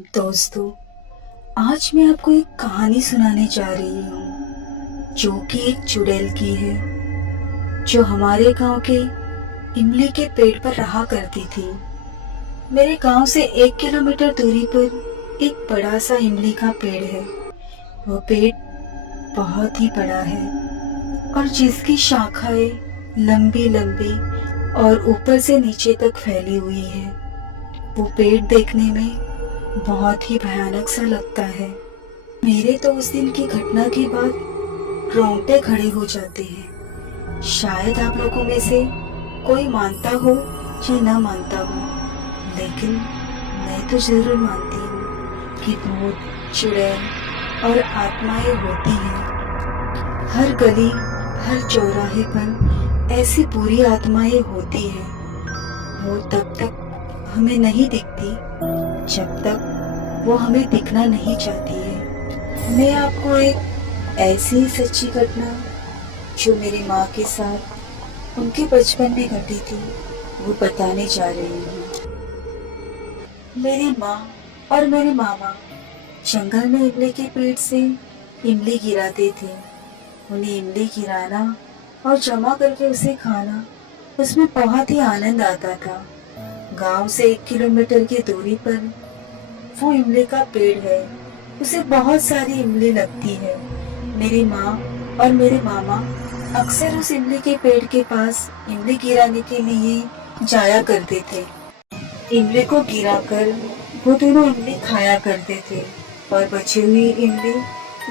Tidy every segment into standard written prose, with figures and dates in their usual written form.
दोस्तों, आज मैं आपको एक कहानी सुनाने जा रही हूँ जो कि एक चुड़ैल की है, जो हमारे गांव के इमली के पेड़ पर रहा करती थी। मेरे गांव से 1 किलोमीटर दूरी पर एक बड़ा सा इमली का पेड़ है। वो पेड़ बहुत ही बड़ा है और जिसकी शाखाएं लंबी लंबी और ऊपर से नीचे तक फैली हुई है। वो पेड़ देखने में बहुत ही भयानक सा लगता है। मेरे तो उस दिन की घटना के बाद रोंगटे खड़े हो जाते हैं। शायद आप लोगों में से कोई मानता हो या ना मानता हो, लेकिन मैं तो जरूर मानती हूँ कि भूत, चुड़ैल और आत्माएं होती हैं। हर गली, हर चौराहे पर ऐसी बुरी आत्माएं होती हैं। वो तब तक हमें नहीं दिखती जब तक वो हमें दिखना नहीं चाहती है। मैं आपको एक ऐसी ही सच्ची घटना जो मेरी माँ के साथ उनके बचपन में घटी थी वो बताने जा रही हूँ। मेरी माँ और मेरे मामा जंगल में इमली के पेड़ से इमली गिराते थे। उन्हें इमली गिराना और जमा करके उसे खाना, उसमें बहुत ही आनंद आता था। गांव से 1 किलोमीटर की दूरी पर वो इमली का पेड़ है। उसे बहुत सारी इमली लगती है। मेरी माँ और मेरे मामा अक्सर उस इमली के पेड़ के पास इमली गिराने के लिए जाया करते थे। इमली को गिराकर वो दोनों इमली खाया करते थे और बची हुई इमली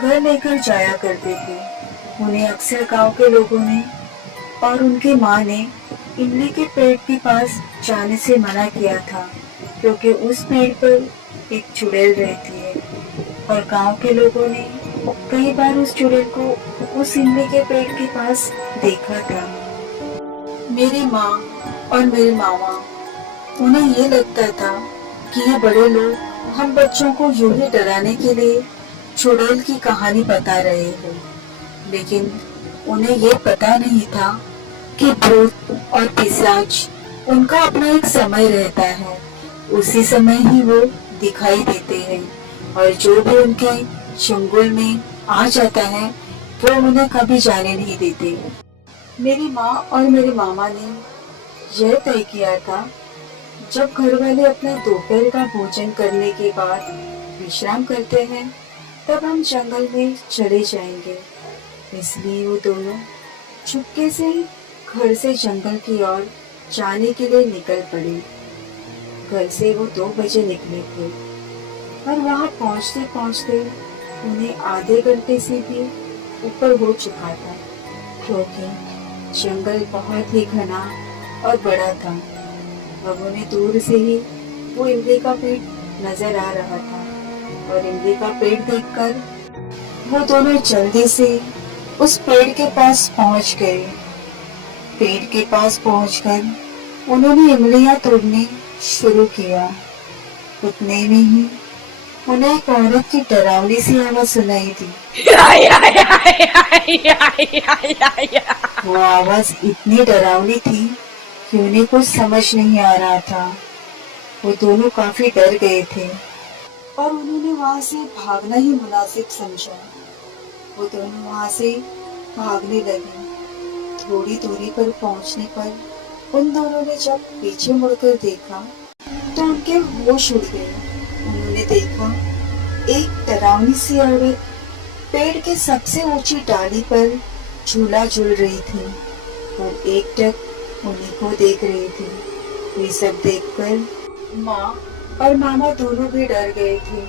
घर लेकर जाया करते थे। उन्हें अक्सर गांव के लोगों ने और उनकी माँ ने इमली के पेड़ के पास जाने से मना किया था, क्योंकि उस पेड़ पर एक चुड़ैल रहती है और गांव के लोगों ने कई बार उस चुड़ैल को उस इमली के पेड़ के पास देखा था। मेरी माँ और मेरे मामा, उन्हें ये लगता था कि ये बड़े लोग हम बच्चों को यूं ही डराने के लिए चुड़ैल की कहानी बता रहे हैं, लेकिन उन्हें ये पता नहीं था कि भूत और पिशाच उनका अपना एक समय रहता है। उसी समय ही वो दिखाई देते हैं और जो भी उनके चंगुल में आ जाता है वो उन्हें कभी जाने नहीं देते। मेरी माँ और मेरे मामा ने यह तय किया था, जब घर वाले अपना दोपहर का भोजन करने के बाद विश्राम करते हैं तब हम जंगल में चले जाएंगे। इसलिए वो दोनों चुपके से घर से जंगल की ओर जाने के लिए निकल पड़े। घर से वो 2 बजे निकले थे और वहां पहुंचते पहुंचते उन्हें आधे घंटे से भी ऊपर हो चुका था, क्योंकि जंगल बहुत ही घना और बड़ा था। अब उन्हें दूर से ही वो इमली का पेड़ नजर आ रहा था और इमली का पेड़ देखकर वो दोनों जल्दी से उस पेड़ के पास पहुंच गए। पेड़ के पास पहुंचकर उन्होंने इमलियां तोड़ने शुरू किया। उतने में ही उन्हें एक औरत की डरावनी सी आवाज सुनाई दी। वो आवाज इतनी डरावनी थी कि उन्हें कुछ समझ नहीं आ रहा था। वो दोनों काफी डर गए थे और उन्होंने वहां से भागना ही मुनासिब समझा। वो दोनों वहां से भागने लगे। थोड़ी दूरी पर पहुंचने पर उन दोनों ने जब पीछे मुड़कर देखा तो उनके होश उड़ गए। उन्होंने देखा एक डरावनी सी औरत पेड़ के सबसे ऊंची डाली पर झूला झूल रही थी और एकटक उन्हीं को देख रही थी। ये सब देखकर माँ और मामा दोनों भी डर गए थे।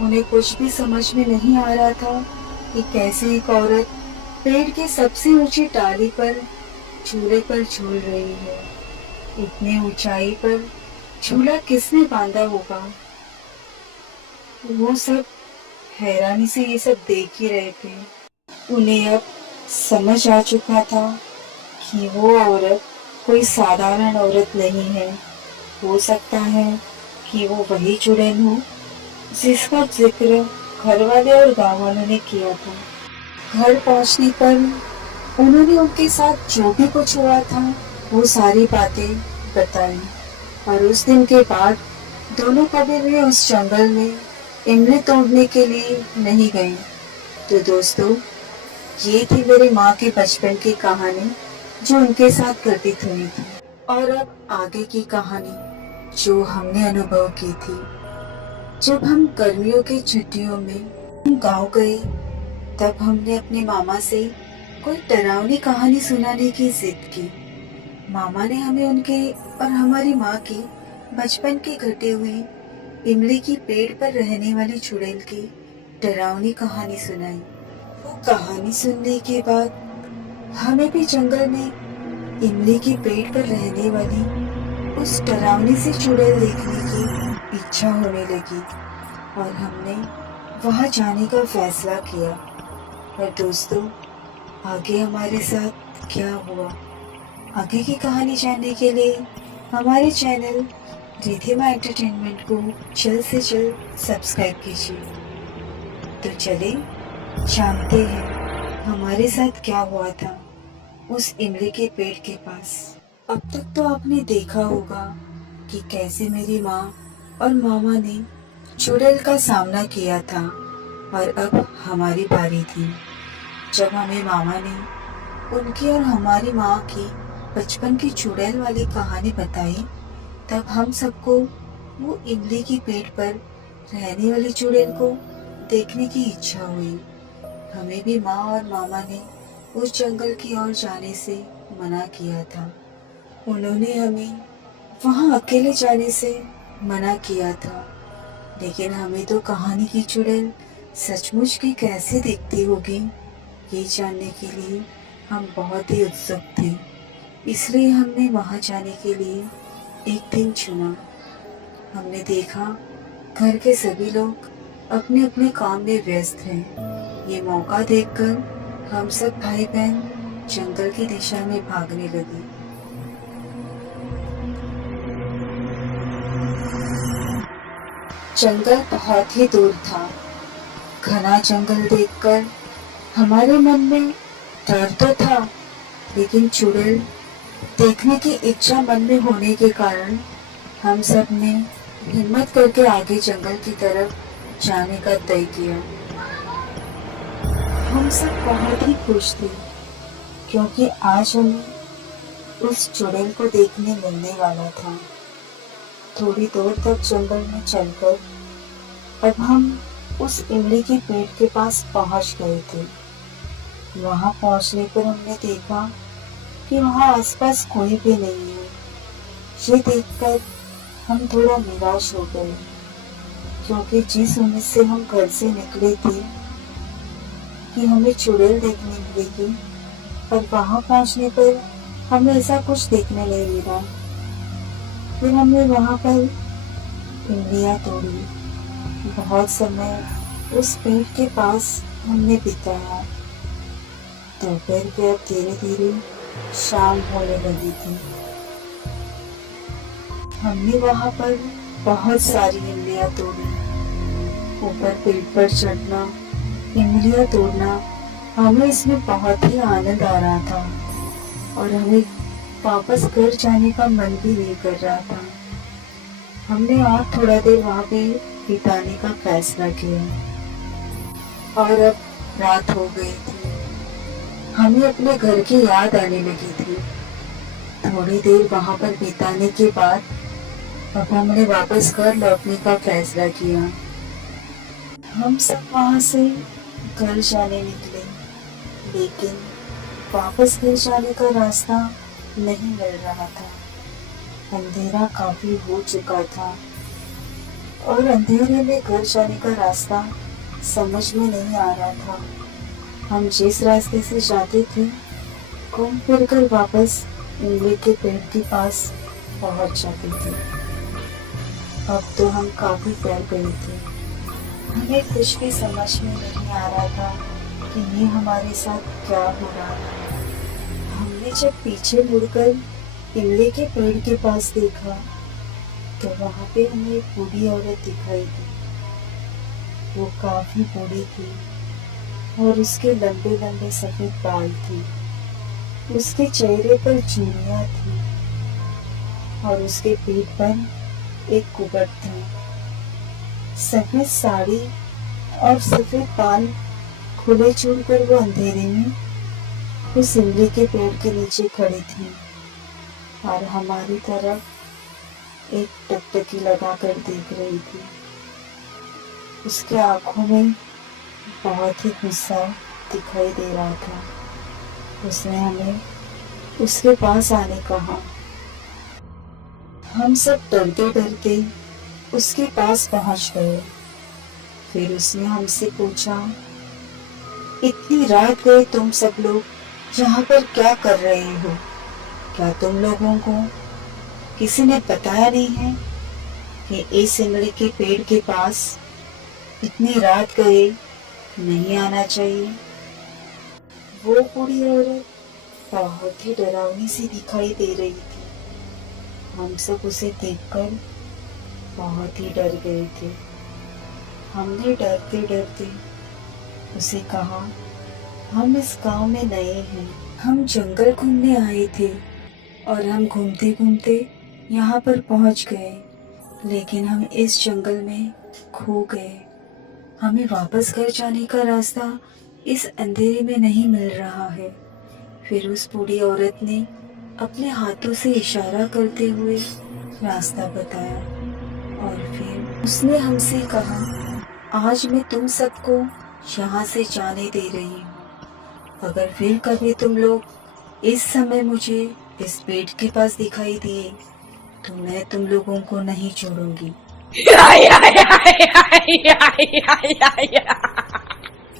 उन्हें कुछ भी समझ में नहीं आ रहा था कि कैसे एक औरत पेड़ के सबसे ऊंची डाली पर झूले पर झूल रही है। इतनी ऊंचाई पर झूला किसने बांधा होगा? वो सब हैरानी से ये सब देख ही रहे थे। उन्हें अब समझ आ चुका था कि वो औरत कोई साधारण औरत नहीं है। हो सकता है कि वो वही चुड़ैल हो जिसका जिक्र घर वाले और गाँव वालों ने किया था। घर पहुंचने पर उन्होंने उनके साथ जो भी कुछ हुआ था वो सारी बातें बताई और उस दिन के बाद दोनों कभी भी उस जंगल में इमली तोड़ने के लिए नहीं गए। तो दोस्तों, ये थी मेरी माँ के बचपन की कहानी जो उनके साथ घटित हुई थी। और अब आगे की कहानी जो हमने अनुभव की थी। जब हम गर्मियों की छुट्टियों में गांव गए, तब हमने अपने मामा से कोई डरावनी कहानी सुनाने की जिद की। मामा ने हमें उनके और हमारी माँ की बचपन की घटी हुई इमली की पेड़ पर रहने वाली चुड़ैल की डरावनी कहानी सुनाई। वो कहानी सुनने के बाद हमें भी जंगल में इमली की पेड़ पर रहने वाली उस डरावनी सी चुड़ैल देखने की इच्छा होने लगी और हमने वहां जाने का फैसला किया। और दोस्तों, आगे हमारे साथ क्या हुआ, आगे की कहानी जानने के लिए हमारे चैनल रिधिमा एंटरटेनमेंट को जल्द से जल्द सब्सक्राइब कीजिए। तो चले जानते हैं हमारे साथ क्या हुआ था उस इमली के पेड़ के पास। अब तक तो आपने देखा होगा कि कैसे मेरी माँ और मामा ने चुड़ैल का सामना किया था, और अब हमारी बारी थी। जब हमें मामा ने उनकी और हमारी माँ की बचपन की चुड़ैल वाली कहानी बताई, तब हम सबको वो इमली की पेड़ पर रहने वाली चुड़ैल को देखने की इच्छा हुई। हमें भी माँ और मामा ने उस जंगल की ओर जाने से मना किया था। उन्होंने हमें वहाँ अकेले जाने से मना किया था, लेकिन हमें तो कहानी की चुड़ैल सचमुच की कैसे दिखती होगी, ये जानने के लिए हम बहुत ही उत्सुक थे। इसलिए हमने वहाँ जाने के लिए एक दिन चुना। हमने देखा घर के सभी लोग अपने अपने काम में व्यस्त हैं। ये मौका देखकर हम सब भाई बहन जंगल की दिशा में भागने लगे। जंगल बहुत ही दूर था। घना जंगल देखकर हमारे मन में डर तो था, लेकिन चुड़ैल देखने की इच्छा मन में होने के कारण हम सब ने हिम्मत करके आगे जंगल की तरफ जाने का तय किया। हम सब बहुत ही खुश थे, क्योंकि आज हमें उस चुड़ैल को देखने मिलने वाला था। थोड़ी दूर तक जंगल में चलकर अब हम उस इमली के पेड़ के पास पहुंच गए थे। वहां पहुंचने पर हमने देखा कि वहां आसपास कोई भी नहीं है। ये देखकर हम थोड़ा निराश हो गए, क्योंकि जिस उम्मीद से हम घर से निकले थे कि हमें चुड़ैल देखने मिलेगी, पर वहां पहुंचने पर हमें ऐसा कुछ देखने नहीं मिला। फिर हमने वहां पर इमलियां तोड़ी। बहुत समय उस पेड़ के पास हमने बिताया। दोपहर के अब धीरे धीरे शाम होने लगी थी। हमने वहां पर बहुत सारी इमलियां तोड़ी। ऊपर पेड़ पर चढ़ना, इमलियां तोड़ना, हमें इसमें बहुत ही आनंद आ रहा था और हमें वापस घर जाने का मन भी नहीं कर रहा था। हमने और थोड़ा देर वहां पे बिताने का फैसला किया और अब रात हो गई थी। हमें अपने घर की याद आने लगी थी। थोड़ी देर वहां पर बिताने के बाद अब हमने वापस घर लौटने का फैसला किया। हम सब वहां से घर जाने निकले, लेकिन वापस घर जाने का रास्ता नहीं मिल रहा था। अंधेरा काफी हो चुका था और अंधेरे में घर जाने का रास्ता समझ में नहीं आ रहा था। हम जिस रास्ते से जाते थे, घूम फिर कर वापस इमली के पेड़ के पास पहुंच जाते थे। अब तो हम काफी डर गए थे। हमें कुछ भी समझ में नहीं आ रहा था कि ये हमारे साथ क्या हो रहा है। हमने जब पीछे मुड़कर इमली के पेड़ के पास देखा, तो वहां पे हमें एक बूढ़ी औरत दिखाई दी। वो काफी बूढ़ी थी और उसके लंबे लंबे सफेद बाल थे। उसके चेहरे पर चूड़ियां थी और उसके पीठ पर एक कुबड़ था। सफेद साड़ी और सफेद बाल खुले छोड़कर वो अंधेरे में उस इमली के पेड़ के नीचे खड़ी थी और हमारी तरफ एक टकटकी लगाकर देख रही थी। उसके आंखों में बहुत ही गुस्सा दिखाई दे रहा था। उसने हमें उसके पास आने कहा। हम सब डरते डरते उसके पास पहुंच गए। फिर उसने हमसे पूछा, इतनी रात गए तुम सब लोग यहाँ पर क्या कर रहे हो? क्या तुम लोगों को किसी ने बताया नहीं है कि इस इमली के पेड़ के पास इतनी रात गए नहीं आना चाहिए? वो बूढ़ी औरत बहुत ही डरावनी सी दिखाई दे रही थी। हम सब उसे देखकर बहुत ही डर गए थे। हमने डरते डरते उसे कहा, हम इस गांव में नए हैं, हम जंगल घूमने आए थे और हम घूमते घूमते यहाँ पर पहुँच गए, लेकिन हम इस जंगल में खो गए। हमें वापस घर जाने का रास्ता इस अंधेरे में नहीं मिल रहा है। फिर उस बूढ़ी औरत ने अपने हाथों से इशारा करते हुए रास्ता बताया और फिर उसने हमसे कहा, आज मैं तुम सबको यहाँ से जाने दे रही हूँ। अगर फिर कभी तुम लोग इस समय मुझे इस पेड़ के पास दिखाई दिए तो मैं तुम लोगों को नहीं छोड़ूंगी।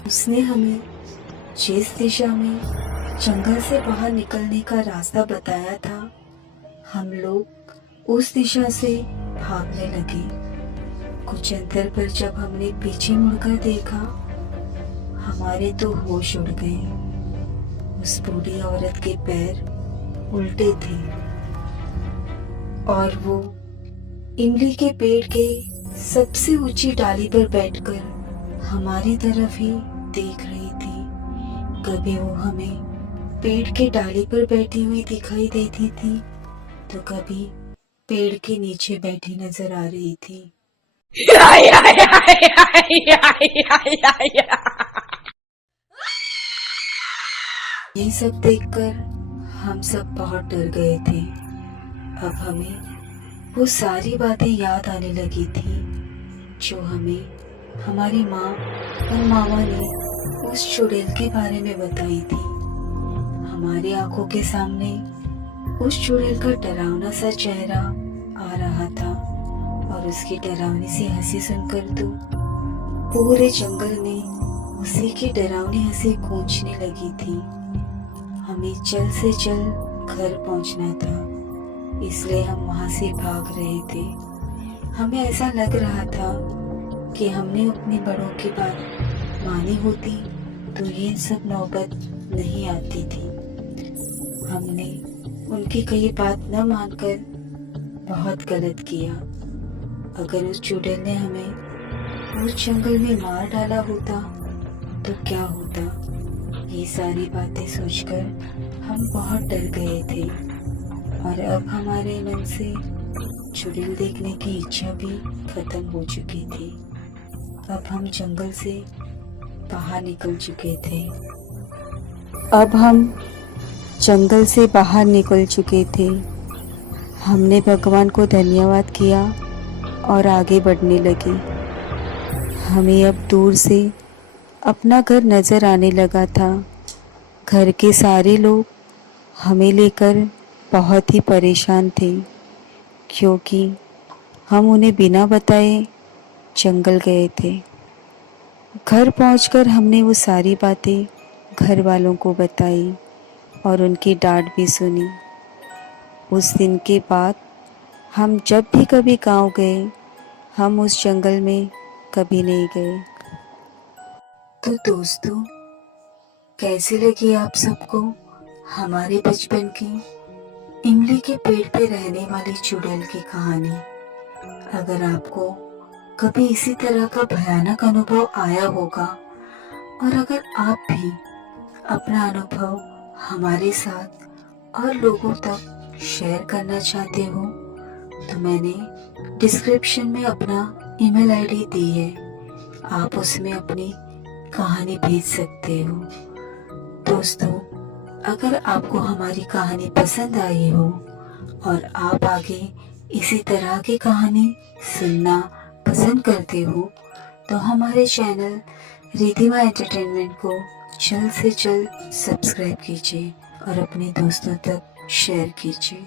उसने हमें जिस दिशा में जंगल से बाहर निकलने का रास्ता बताया था, हम लोग उस दिशा से भागने लगे। कुछ अंतर पर जब हमने पीछे मुड़कर देखा, हमारे तो होश उड़ गए। उस बूढ़ी औरत के पैर उल्टे थे और वो इमली के पेड़ के सबसे ऊंची डाली पर बैठकर हमारी तरफ ही देख रही थी। कभी वो हमें पेड़ के डाली पर बैठी हुई दिखाई देती थी तो कभी पेड़ के नीचे बैठी नजर आ रही थी। ये सब देखकर हम सब बहुत डर गए थे। अब हमें वो सारी बातें याद आने लगी थी जो हमें हमारी माँ और मामा ने उस चुड़ैल के बारे में बताई थी। हमारी आंखों के सामने उस चुड़ैल का डरावना सा चेहरा आ रहा था और उसकी डरावनी सी हंसी सुनकर तो पूरे जंगल में उसी की डरावनी हंसी गूंजने लगी थी। हमें जल्द से जल्द घर पहुंचना था, इसलिए हम वहां से भाग रहे थे। हमें ऐसा लग रहा था कि हमने अपने बड़ों की बात मानी होती तो ये सब नौबत नहीं आती थी। हमने उनकी कही बात न मानकर बहुत गलत किया। अगर उस चुड़ैल ने हमें उस जंगल में मार डाला होता तो क्या होता? ये सारी बातें सोचकर हम बहुत डर गए थे और अब हमारे मन से चुड़ैल देखने की इच्छा भी खत्म हो चुकी थी। अब हम जंगल से बाहर निकल चुके थे। हमने भगवान को धन्यवाद किया और आगे बढ़ने लगे। हमें अब दूर से अपना घर नज़र आने लगा था। घर के सारे लोग हमें लेकर बहुत ही परेशान थे क्योंकि हम उन्हें बिना बताए जंगल गए थे। घर पहुंचकर हमने वो सारी बातें घर वालों को बताई और उनकी डांट भी सुनी। उस दिन के बाद हम जब भी कभी गांव गए, हम उस जंगल में कभी नहीं गए। तो दोस्तों, कैसी लगी आप सबको हमारे बचपन की इमली के पेड़ पे रहने वाली चुड़ैल की कहानी? अगर आपको कभी इसी तरह का भयानक अनुभव आया होगा और अगर आप भी अपना अनुभव हमारे साथ और लोगों तक शेयर करना चाहते हो तो मैंने डिस्क्रिप्शन में अपना ईमेल आईडी दी है, आप उसमें अपनी कहानी भेज सकते हो। दोस्तों, अगर आपको हमारी कहानी पसंद आई हो और आप आगे इसी तरह की कहानी सुनना पसंद करते हो तो हमारे चैनल रिधिमा एंटरटेनमेंट को जल्द से जल्द सब्सक्राइब कीजिए और अपने दोस्तों तक शेयर कीजिए।